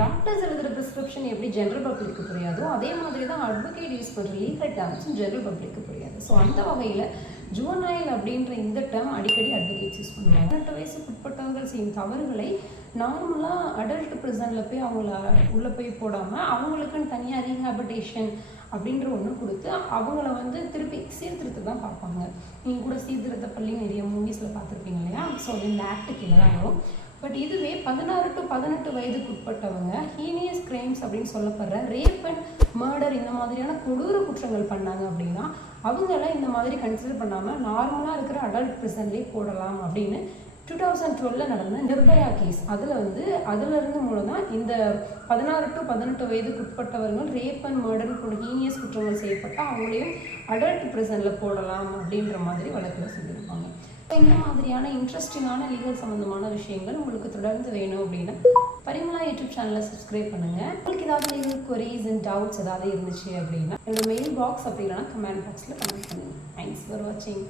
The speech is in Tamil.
டாக்டர்ஸ் எழுதுகிற ப்ரிஸ்கிரிப்ஷன் எப்படி ஜென்ரல் பப்ளிக்கு புரியாதோ அதே மாதிரி தான் அட்வொகேட் யூஸ் பண்ணுற லீகல் டேர்ம்ஸும் ஜென்ரல் பப்ளிக்கு புரியாது. ஸோ அந்த வகையில் ஜுவனைல் அப்படின்ற இந்த டேர்ம் அடிக்கடி அட்வொகேட்ஸ் யூஸ் பண்ணுவாங்க. 18 வயசுக்கு உட்பட்டவர்கள் செய்யும் தவறுகளை நார்மலாக அடல்ட் ப்ரிசனில் போய் அவங்கள உள்ளே போய் போடாமல் அவங்களுக்குன்னு தனியாக ரீஹாபிட்டேஷன் அப்படின்ற ஒன்று கொடுத்து அவங்கள வந்து திருப்பி சீர்திருத்த தான் பார்ப்பாங்க. நீங்கள் கூட சீர்திருத்த பள்ளி நிறைய மூவிஸில் பார்த்துருப்பீங்க இல்லையா? ஸோ இந்த ஆக்ட் கீழே தான் வரும். பட் இதுவே 16 to 18 வயதுக்கு உட்பட்டவங்க ஹீனியஸ் கிரைம்ஸ் அப்படின்னு சொல்லப்படுற ரேப் அண்ட் மர்டர் இந்த மாதிரியான கொடூர குற்றங்கள் பண்ணாங்க அப்படின்னா அவங்களாம் இந்த மாதிரி கன்சிடர் பண்ணாமல் நார்மலாக இருக்கிற அடல்ட் ப்ரிசன்லேயே போடலாம் அப்படின்னு 2012 நடந்த நிர்பயா கேஸ் அதிலிருந்து மூலம் தான் இந்த 16 to 18 வயதுக்கு உட்பட்டவர்கள் ரேப் அண்ட் மர்டர் போன்ற ஹீனியஸ் குற்றங்கள் செய்யப்பட்டால் அவங்களையும் அடல்ட் ப்ரிசனில் போடலாம் அப்படின்ற மாதிரி வழக்கில் சொல்லியிருப்பாங்க. இந்த மாதிரியான இன்ட்ரெஸ்டிங்கான லீகல் சம்மந்தமான விஷயங்கள் உங்களுக்கு தொடர்ந்து வேணும் அப்படின்னா பரிமளா யூடியூப் சேனலை சப்ஸ்கிரைப் பண்ணுங்கள். உங்களுக்கு ஏதாவது லீகல் குவரிஸ் அண்ட் டவுட்ஸ் ஏதாவது இருந்துச்சு அப்படின்னா என்னோட மெயில் பாக்ஸ் அப்படி இல்லைனா கமெண்ட் பாக்ஸில் கமெண்ட் பண்ணுங்கள். தேங்க்ஸ் ஃபார் வாட்சிங்.